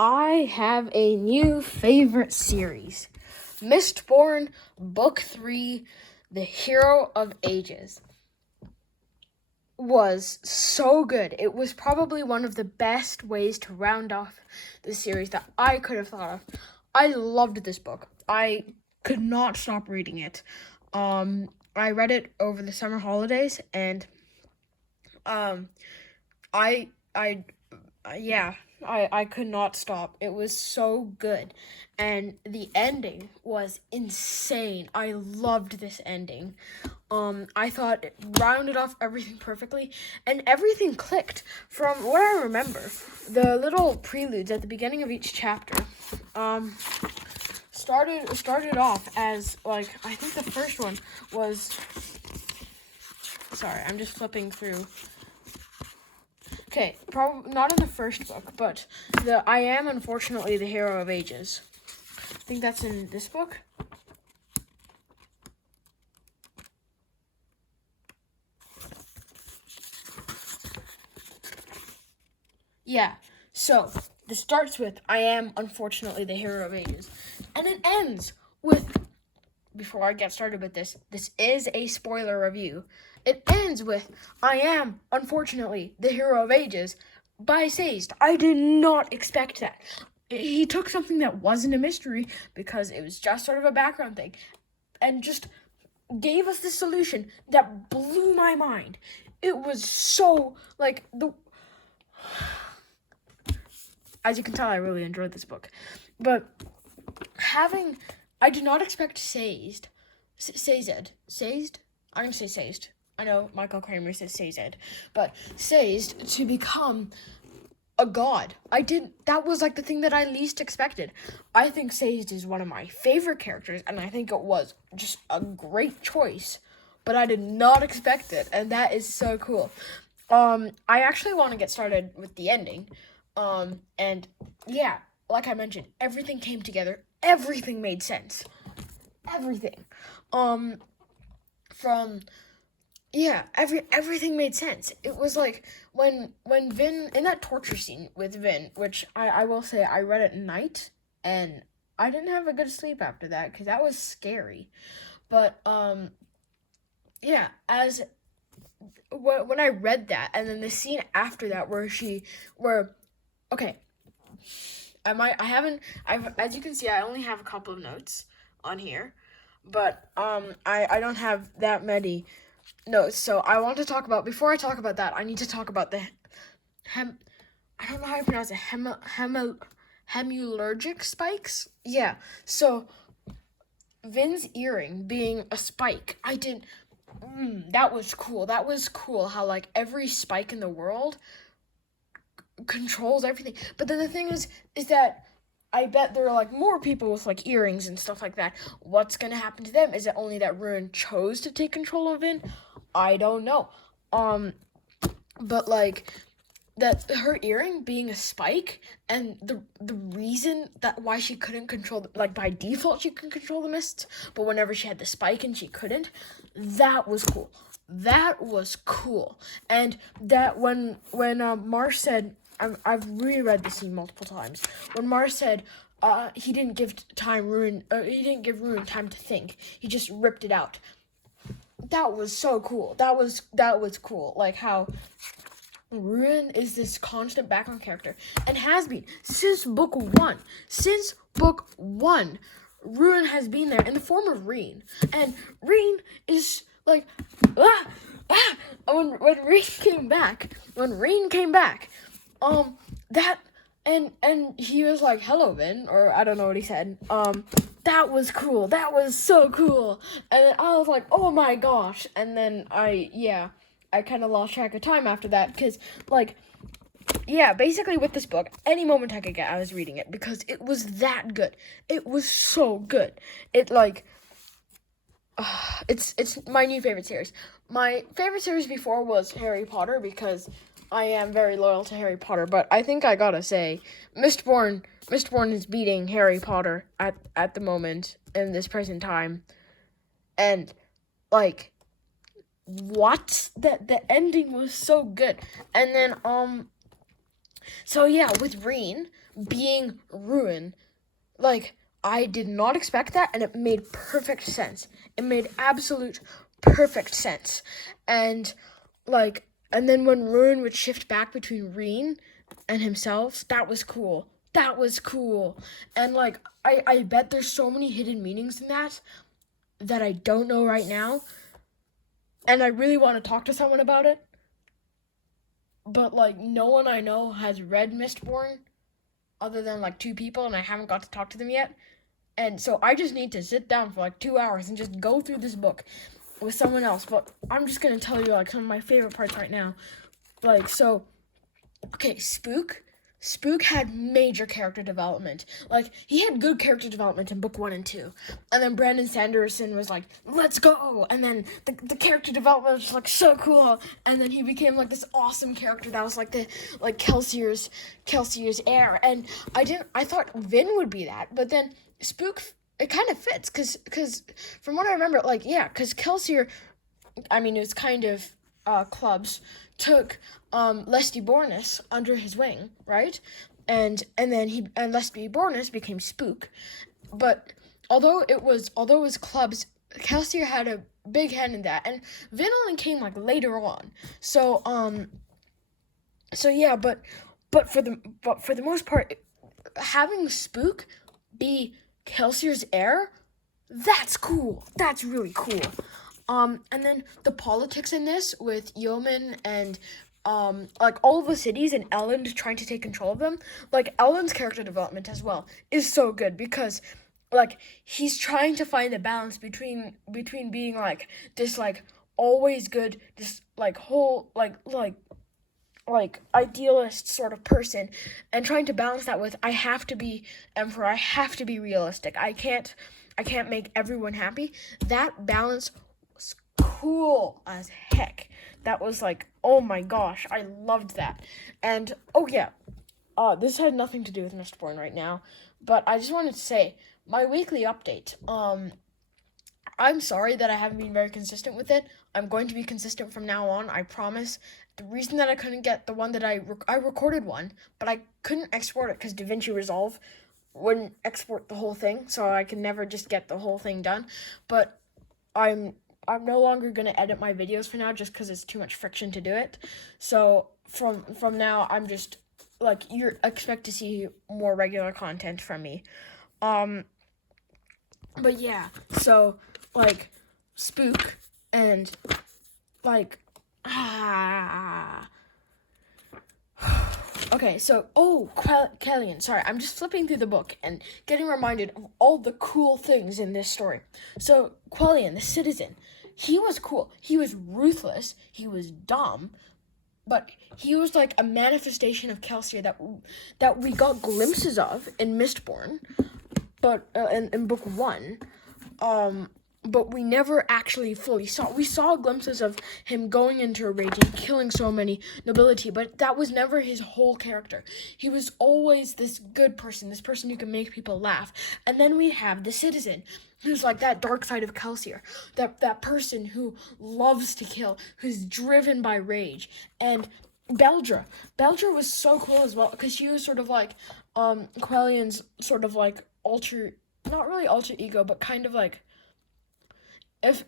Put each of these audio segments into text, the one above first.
I have a new favorite series. Mistborn Book 3, The Hero of Ages, was so good. It was probably one of the best ways to round off the series that I could have thought of. I loved this book. I could not stop reading it. I read it over the summer holidays, and I could not stop. It was so good. And the ending was insane. I loved this ending. I thought it rounded off everything perfectly, and everything clicked from what I remember. The little preludes at the beginning of each chapter started off as, like, I think the first one was, sorry, I'm just flipping through. Okay, probably not in the first book, but I am unfortunately the hero of ages. I think that's in this book. Yeah, so this starts with I am unfortunately the hero of ages, and it ends with, before I get started with this is a spoiler review. It ends with I am unfortunately the hero of ages by Sazed. I did not expect that. He took something that wasn't a mystery because it was just sort of a background thing and just gave us this solution that blew my mind. It was so, like, as you can tell, I really enjoyed this book. But I did not expect Sazed? I'm going to say Sazed. I know Michael Kramer says Sazed. But Sazed to become a god. That was like the thing that I least expected. I think Sazed is one of my favorite characters, and I think it was just a great choice. But I did not expect it, and that is so cool. I actually want to get started with the ending. And yeah, like I mentioned, everything came together. Everything made sense. Everything. Everything made sense. It was like when Vin, in that torture scene with Vin, which I will say I read at night, and I didn't have a good sleep after that because that was scary. But yeah, when I read that, and then the scene after that okay, as you can see, I only have a couple of notes on here, but I don't have that many notes. So I want to talk about, before I talk about that, I need to talk about the I don't know how you pronounce it, hemulurgic spikes. Yeah. So Vin's earring being a spike, that was cool. That was cool how, like, every spike in the world controls everything. But then the thing is that I bet there are, like, more people with, like, earrings and stuff like that. What's gonna happen to them? Is it only that Ruin chose to take control of Vin? I don't know. But, like, that her earring being a spike, and the reason that why she couldn't control, like, by default she can control the mists, but whenever she had the spike and she couldn't, that was cool. That was cool. And that when Marsh said, I've reread the scene multiple times, when Marsh said he didn't give Ruin time to think, he just ripped it out. That was so cool. That was cool. Like, how Ruin is this constant background character, and has been since book one. Since book one, Ruin has been there in the form of Reen, and Reen is like, when Reen came back, and he was like, "Hello, Vin," or I don't know what he said. That was cool. That was so cool, and I was like, "Oh my gosh!" And then I kind of lost track of time after that, because, like, yeah, basically with this book, any moment I could get, I was reading it, because it was that good. It was so good. It, like, it's my new favorite series. My favorite series before was Harry Potter, because I am very loyal to Harry Potter, but I think I gotta say, Mistborn is beating Harry Potter at the moment, in this present time. And, like, what? The ending was so good. And then So yeah, with Reen being Ruin, like, I did not expect that, and it made perfect sense. It made absolute perfect sense. And, like, and then when Ruin would shift back between Reen and himself, that was cool. That was cool. And, like, I bet there's so many hidden meanings in that I don't know right now. And I really want to talk to someone about it. But, like, no one I know has read Mistborn other than, like, 2 people, and I haven't got to talk to them yet. And so I just need to sit down for like 2 hours and just go through this book with someone else. But I'm just gonna tell you like some of my favorite parts right now. Like, so, okay, Spook had major character development. Like, he had good character development in book 1 and 2. And then Brandon Sanderson was like, let's go. And then the character development was like so cool. And then he became like this awesome character that was like Kelsier's heir. And I thought Vin would be that, but then Spook, it kind of fits because from what I remember, like, yeah, because Kelsier, I mean, it was kind of clubs took Lesty Bornis under his wing, right? And then Lesty Bornis became Spook. But although it was clubs, Kelsier had a big hand in that, and Vin only came like later on. So yeah, but for the most part, having Spook be Kelsier's heir, that's cool. That's really cool. And then the politics in this with Yeoman and like all the cities and Elend trying to take control of them. Like Elend's character development as well is so good because like he's trying to find the balance between being like this like always good, this like whole like idealist sort of person and trying to balance that with I have to be emperor, I have to be realistic. I can't make everyone happy. That balance was cool as heck. That was like, oh my gosh, I loved that. And oh yeah, this had nothing to do with Mistborn right now, but I just wanted to say my weekly update. I'm sorry that I haven't been very consistent with it. I'm going to be consistent from now on, I promise. The reason that I couldn't get the one that I recorded one, but I couldn't export it because DaVinci Resolve wouldn't export the whole thing, so I can never just get the whole thing done. But I'm no longer gonna edit my videos for now just because it's too much friction to do it. So from now, I'm just like you expect to see more regular content from me. But yeah, so like Spook and like okay, so Kellyan, sorry, I'm just flipping through the book and getting reminded of all the cool things in this story. So Quellion, the citizen, he was cool. He was ruthless. He was dumb, but he was like a manifestation of Kelsier that we got glimpses of in Mistborn, but in book 1. But we never actually fully saw. We saw glimpses of him going into a rage and killing so many nobility, but that was never his whole character. He was always this good person, this person who can make people laugh. And then we have the citizen, who's like that dark side of Kelsier, that person who loves to kill, who's driven by rage. And Beldra was so cool as well, because she was sort of like Quellion's sort of like not really alter ego, but kind of like it's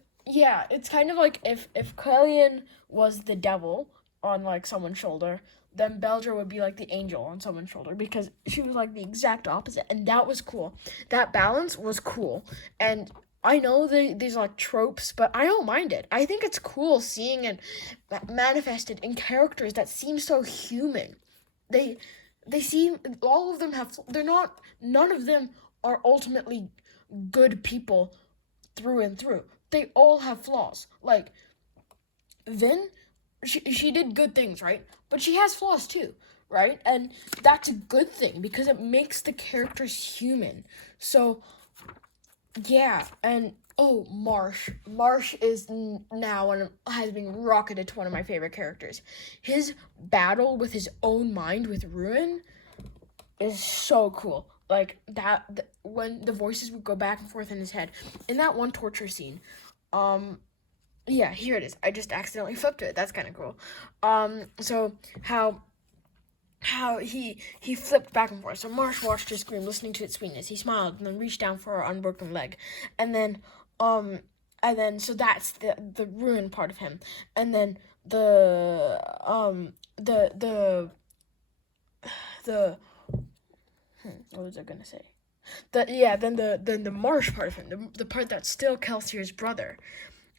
kind of like if Quellion was the devil on like someone's shoulder, then Beldra would be like the angel on someone's shoulder because she was like the exact opposite, and that was cool. That balance was cool, and I know these like tropes, but I don't mind it. I think it's cool seeing it manifested in characters that seem so human. They seem, all of them have, none of them are ultimately good people through and through. They all have flaws. Like Vin, she did good things, right? But she has flaws too, right? And that's a good thing because it makes the characters human. So yeah, and oh, Marsh is now and has been rocketed to one of my favorite characters. His battle with his own mind with Ruin is so cool. Like that, when the voices would go back and forth in his head in that one torture scene. Yeah, here it is. I just accidentally flipped it. That's kind of cool. So how how he flipped back and forth. So Marsh watched her scream, listening to its sweetness. He smiled and then reached down for her unbroken leg, and then so that's the ruin part of him, and then the what was I gonna say? Then the Marsh part of him, the part that's still Kelsier's brother,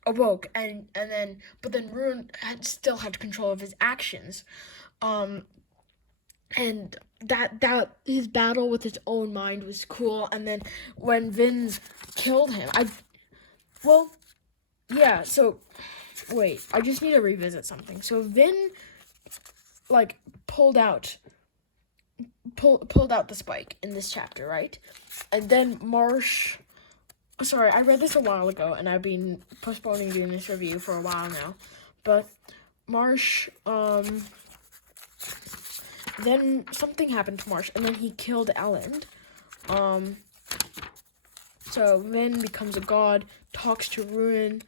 awoke, but then Ruin still had control of his actions, and that his battle with his own mind was cool. And then when Vin's killed him, so wait, I just need to revisit something. So Vin like pulled out the spike in this chapter, right? And then Marsh, sorry, I read this a while ago, and I've been postponing doing this review for a while now. But Marsh, then something happened to Marsh, and then he killed Elend. So Vin becomes a god, talks to Ruin,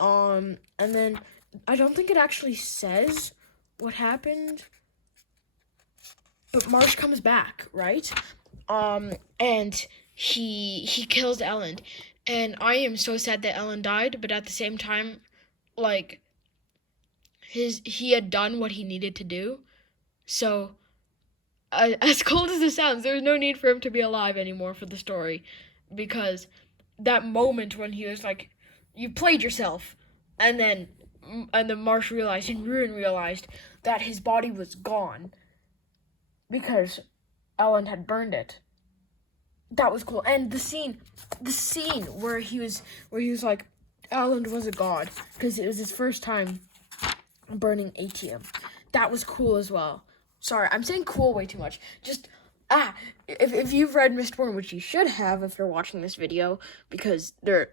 and then I don't think it actually says what happened, but Marsh comes back, right? And he kills Elend, and I am so sad that Elend died, but at the same time, like, he had done what he needed to do, so as cold as it sounds, there's no need for him to be alive anymore for the story, because that moment when he was like, you played yourself, and then Marsh realized and Ruin realized that his body was gone because Elend had burned it. That was cool. And the scene where he was like, Elend was a god because it was his first time burning Atium. That was cool as well. Sorry, I'm saying cool way too much. Just if you've read Mistborn, which you should have if you're watching this video, because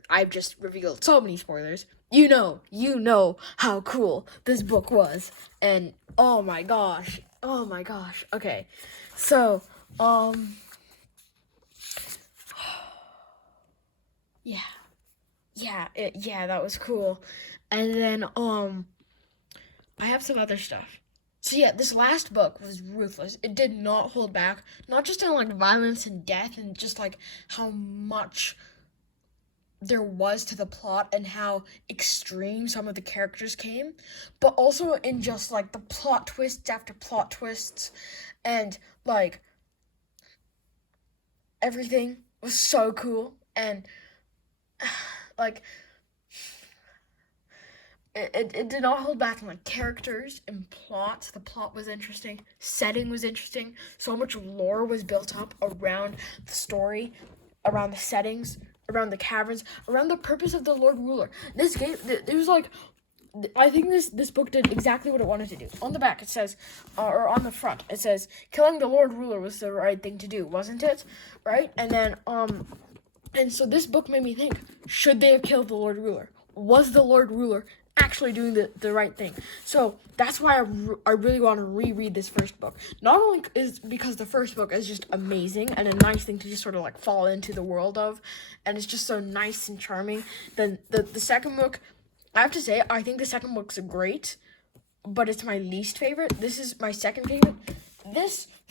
I've just revealed so many spoilers. You know how cool this book was, and oh my gosh. Okay, so yeah, that was cool, and then I have some other stuff. So yeah, this last book was ruthless. It did not hold back, not just in like violence and death and just like how much there was to the plot and how extreme some of the characters came, but also in just like the plot twists after plot twists, and like everything was so cool, and like it did not hold back on like characters and plot. The plot was interesting, setting was interesting, so much lore was built up around the story, around the settings, around the caverns, around the purpose of the Lord Ruler. This game, it was like, I think this book did exactly what it wanted to do. On the back it says, or on the front it says, killing the Lord Ruler was the right thing to do, wasn't it? Right? And then and so this book made me think, should they have killed the Lord Ruler? Was the Lord Ruler actually doing the right thing? So that's why I really want to reread this first book. Not only is because the first book is just amazing and a nice thing to just sort of like fall into the world of, and it's just so nice and charming. Then the second book, I have to say, I think the second book's great, but it's my least favorite. This is my second favorite.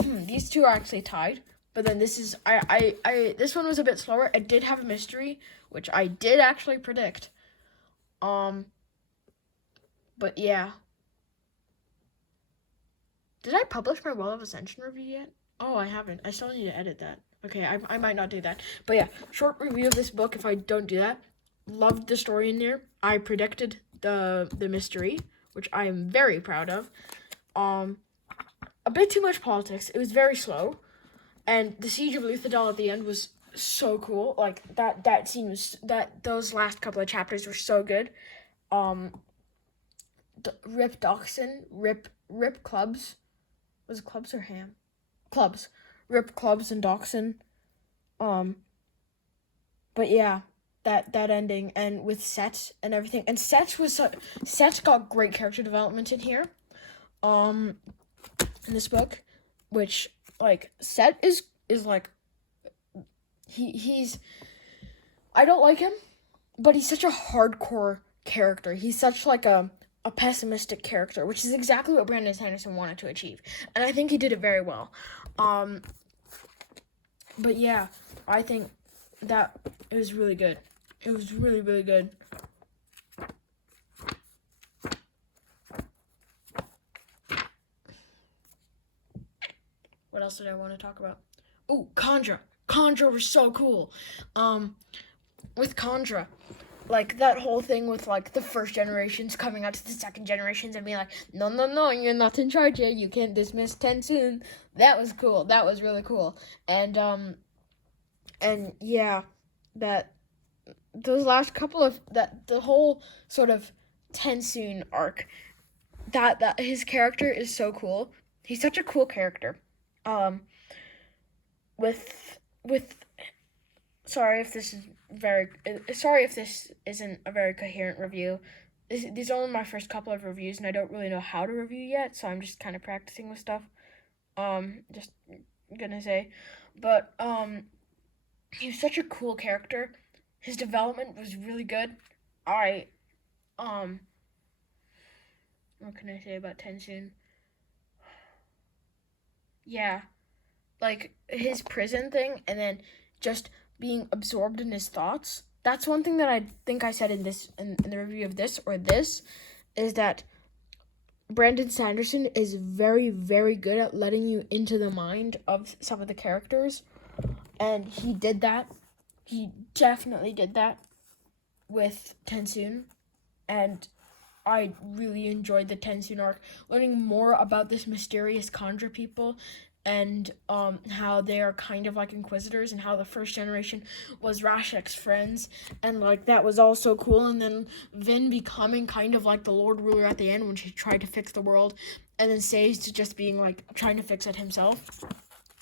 These two are actually tied. But then this is, this one was a bit slower. It did have a mystery, which I did actually predict. But yeah. Did I publish my Well of Ascension review yet? Oh, I haven't. I still need to edit that. Okay, I might not do that. But yeah, short review of this book if I don't do that. Loved the story in there. I predicted the mystery, which I am very proud of. A bit too much politics. It was very slow. And the Siege of Luthadel at the end was so cool. Like that scene was those last couple of chapters were so good. Rip Dachshund, Rip Clubs. Was it Clubs or Ham? Clubs. Rip Clubs and Dachshund. But yeah, that ending, and with Set and everything. And Set's got great character development in here. In this book, which like Set is like he's I don't like him, but he's such a hardcore character. He's such like a a pessimistic character, which is exactly what Brandon Sanderson wanted to achieve. And I think he did it very well. But yeah, I think that it was really good. It was really, really good. What else did I want to talk about? Oh, Conjure. Conjure was so cool. With Conjure, like that whole thing with like the first generations coming out to the second generations and being like, no, you're not in charge yet. You can't dismiss Tensoon. That was cool. That was really cool. And yeah, that those last couple of the whole sort of Tensoon arc, that his character is so cool. He's such a cool character. With sorry if this isn't a very coherent review. These are only my first couple of reviews, and I don't really know how to review yet, so I'm just kind of practicing with stuff. Just gonna say, but he was such a cool character. His development was really good. What can I say about Tensoon? Yeah, like his prison thing, and then just being absorbed in his thoughts. That's one thing that I think I said in the review of this, is that Brandon Sanderson is very, very good at letting you into the mind of some of the characters, and he did that. He definitely did that with Tensoon, and I really enjoyed the Tensoon arc, learning more about this mysterious Conjure people, and how they are kind of like Inquisitors, and how the first generation was Rashek's friends, and like that was all so cool. And then Vin becoming kind of like the Lord Ruler at the end when she tried to fix the world, and then Sage just being like trying to fix it himself.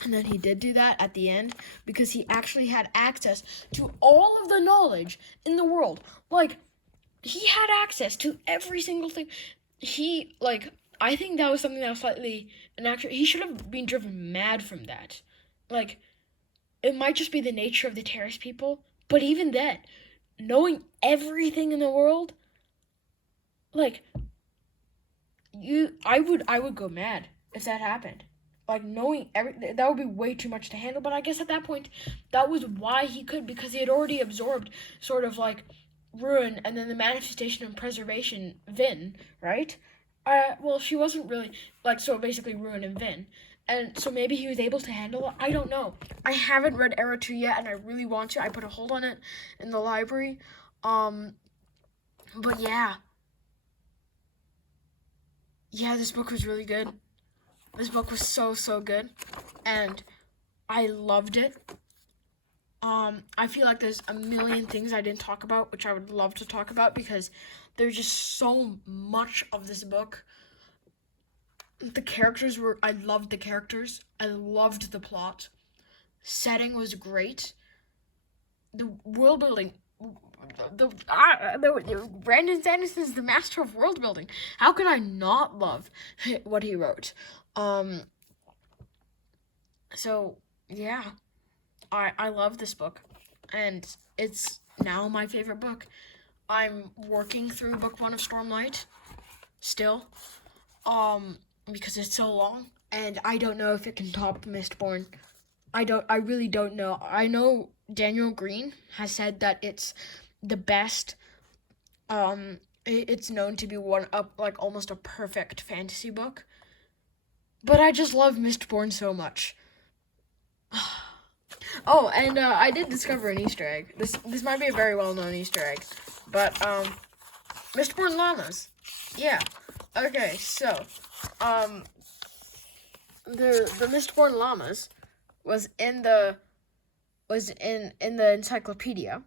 And then he did do that at the end because he actually had access to all of the knowledge in the world. Like, he had access to every single thing. I think that was something that was slightly he should have been driven mad from that. Like, it might just be the nature of the Terrace people, but even then, knowing everything in the world, like, I would go mad if that happened. Like, knowing that would be way too much to handle, but I guess at that point, that was why he could, because he had already absorbed sort of like Ruin and then the manifestation and preservation Vin, right? Well, she wasn't really like, so basically Ruin and Vin, and so maybe he was able to handle it. I don't know. I haven't read Era 2 yet, and I really want to. I put a hold on it in the library. But yeah, this book was really good. This book was so good, and I loved it. I feel like there's a million things I didn't talk about, which I would love to talk about, because there's just so much of this book. The characters I loved the characters. I loved the plot. Setting was great. The world building, Brandon Sanderson is the master of world building. How could I not love what he wrote? So yeah. I love this book, and it's now my favorite book. I'm working through book 1 of Stormlight still, because it's so long, and I don't know if it can top Mistborn. I really don't know. I know Daniel Green has said that it's the best. It's known to be like almost a perfect fantasy book, but I just love Mistborn so much. Oh, and I did discover an Easter egg. This might be a very well-known Easter egg, but Mistborn llamas. Yeah. Okay, so the Mistborn llamas was in the encyclopedia.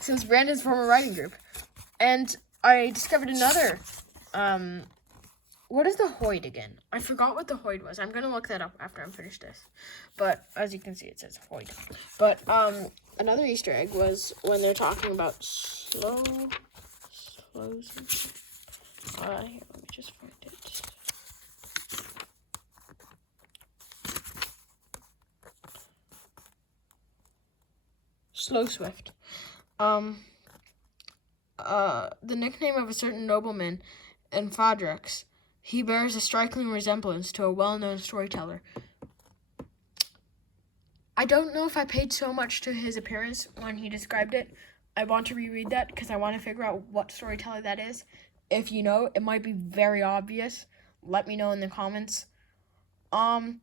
Since Brandon's former writing group, and I discovered another What is the Hoid again? I forgot what the Hoid was. I'm gonna look that up after I'm finished this. But as you can see, it says Hoid. But another Easter egg was when they're talking about slows. Here, let me just find it. Slow Swift. the nickname of a certain nobleman in Fadrix. He bears a striking resemblance to a well-known storyteller. I don't know if I paid so much to his appearance when he described it. I want to reread that because I want to figure out what storyteller that is. If you know, it might be very obvious. Let me know in the comments. And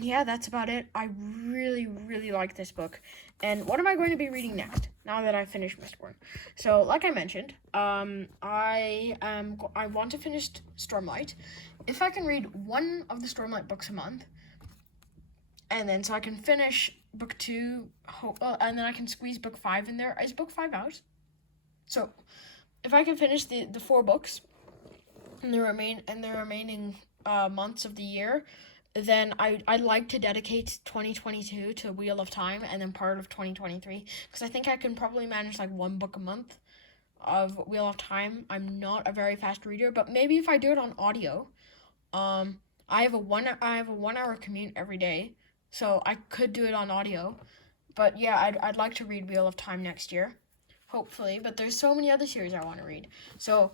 yeah, that's about it. I really, really like this book. And what am I going to be reading next, now that I've finished Mistborn? So, like I mentioned, I want to finish Stormlight. If I can read one of the Stormlight books a month, and then so I can finish book 2, and then I can squeeze book 5 in there. Is book 5 out? So, if I can finish the 4 books in the remaining months of the year, then I'd like to dedicate 2022 to Wheel of Time and then part of 2023, because I think I can probably manage like 1 book a month of Wheel of Time. I'm not a very fast reader, but maybe if I do it on audio, I have a 1 hour commute every day, so I could do it on audio. But yeah, I'd like to read Wheel of Time next year, hopefully. But there's so many other series I want to read. So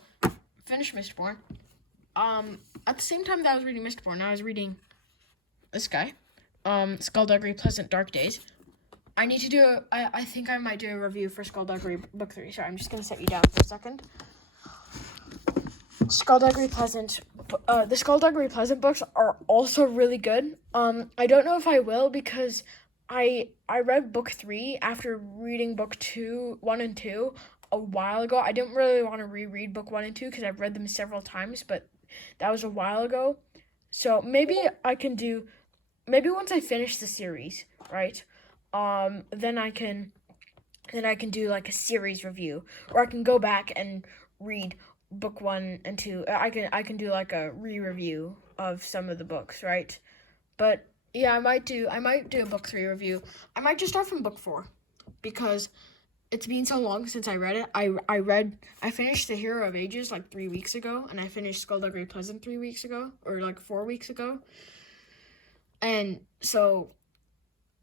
finish Mistborn. At the same time that I was reading Mistborn, I was reading this guy, Skullduggery Pleasant Dark Days. I need to do I think I might do a review for Skullduggery Book 3. Sorry, I'm just going to set you down for a second. Skullduggery Pleasant, the Skullduggery Pleasant books are also really good. I don't know if I will, because I read book 3 after reading book 1 and 2 a while ago. I didn't really want to reread book 1 and 2 because I've read them several times, but that was a while ago. So maybe once I finish the series, right? Then I can do like a series review, or I can go back and read book 1 and 2. I can do like a re-review of some of the books, right? But yeah, I might do a book 3 review. I might just start from book 4, because it's been so long since I read it. I finished The Hero of Ages like 3 weeks ago, and I finished Skullduggery Pleasant 3 weeks ago, or like 4 weeks ago. And so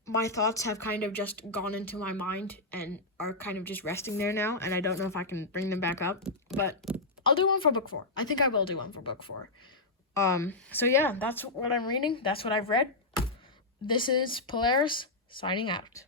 my thoughts have kind of just gone into my mind and are kind of just resting there now, and I don't know if I can bring them back up, but I'll do one for book 4. I think I will do one for book 4. So yeah, that's what I'm reading. That's what I've read. This is Polaris, signing out.